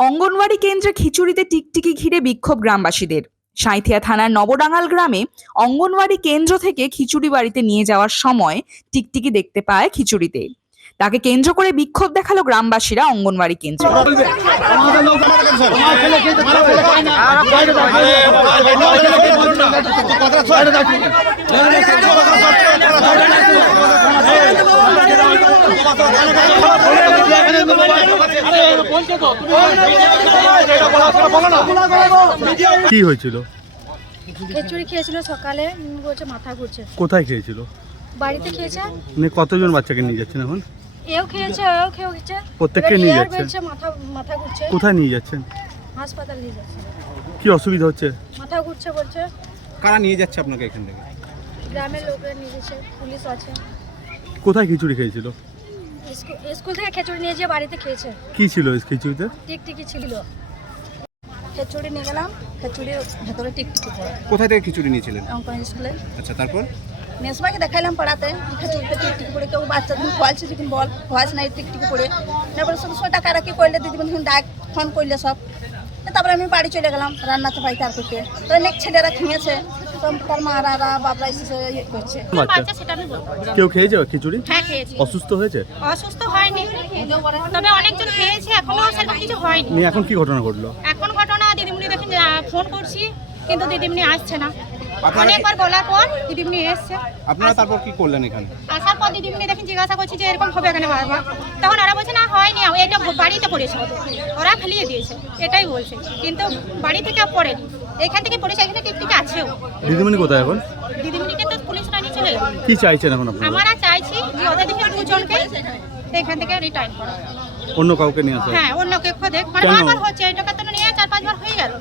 অঙ্গনওয়াড়ি কেন্দ্রে খিচুড়িতে টিকটিকি ঘিরে বিক্ষোভ গ্রামবাসীদের সাঁইথিয়া থানার নবডাঙ্গাল গ্রামে অঙ্গনওয়াড়ি কেন্দ্র থেকে খিচুড়ি বাড়িতে নিয়ে যাওয়ার সময় টিকটিকি দেখতে পায় খিচুড়িতে তাকে কেন্দ্র করে বিক্ষোভ দেখাল গ্রামবাসীরা অঙ্গনওয়াড়ি কেন্দ্রে কি হয়েছিল? খিচুড়ি খেয়েছিল সকালে বলছে মাথা ঘুরছে। কোথায় খেয়েছিল? বাড়িতে খেয়েছে। মানে কতজন বাচ্চাকে নিয়ে যাচ্ছেন এখন? এও খেয়েছে এও খেয়েছে প্রত্যেককে নিয়ে যাচ্ছেন? মাথা মাথা ঘুরছে। কোথায় নিয়ে যাচ্ছেন? হাসপাতাল নিয়ে যাচ্ছে। কি অসুবিধা হচ্ছে? মাথা ঘুরছে বলছে। কারা নিয়ে যাচ্ছে আপনাকে এখান থেকে? গ্রামের লোকের নিয়ে গেছে পুলিশ আছে। কোথায় খিচুড়ি খেয়েছিল? স্কুল- থেকে খিচুড়ি নিয়ে যেয়ে বাড়িতে খেয়েছে। কি ছিল খিচুড়িতে টিকটিকি ছিল। খিচুড়ি নিয়ে গেলাম খিচুড়ির ভেতরে টিকটিকি কোথায় থেকে খিচুড়ি নিয়েছিলেন? অঙ্কন স্কুলে। আচ্ছা তারপর? মেয়ে দেখাইলাম পাড়াতে খিচুড়িতে টিকটিকি পড়ে কেউ বাচ্চা দিন খোয়ালছে যদি বল খোয়াছ নাই টিকটিকি পড়ে। তারপরে সব সময় টাকা রাখি করলে দিদিমণি যখন ডাক ফোন করলে সব। তারপরে আমি বাড়ি চলে গেলাম রান্নাতে পাই তার করতে তো অনেক ছেলেরা খেয়েছে তার মারা বাবরা ইয়ে করছে। বাচ্চা বাচ্চা সেটা আমি বলব কেউ খেয়েছে খিচুড়ি? হ্যাঁ খেয়েছি। অসুস্থ হয়েছে? অসুস্থ হয়নি। তবে অনেকজন খেয়েছে এখনও সেরকম কিছু হয়নি। নিয়ে এখন কি ঘটনা ঘটলো? এখন ঘটনা দিদিমণি দেখেন ফোন করছি কিন্তু দিদিমণি আসছে না। অনেকবার বলার পর দিদিমণি এসছে। আপনারা তারপর কি করলেন এখানে? আসার পর দিদিমণি দেখেন জিজ্ঞাসা করছি যে এরকম হবে এখানে বারবার। তখন ওরা বলছে না হয়নি। এটা বাড়িতে পড়েছে। ওরা ফেলিয়ে দিয়েছে। এটাই বলছে। কিন্তু বাড়ি থেকে পড়েনি। এখান থেকে পুলিশ এখানে টিকটিক আছেও দিদিমণি কোথায় এখন? দিদিমণিকে তো পুলিশ নিয়ে চলে গেল। কি চাইছেন এখন আপনারা? আমরা চাইছি যে ওদের দিকে দুজনকে এখান থেকে রিটার্ন করা। অন্য কাউকে নিয়ে আসা হ্যাঁ অন্য কেউ দেখ মানে? বারবার হচ্ছে এটা তো নিয়ে চার পাঁচবার হয়ে গেল।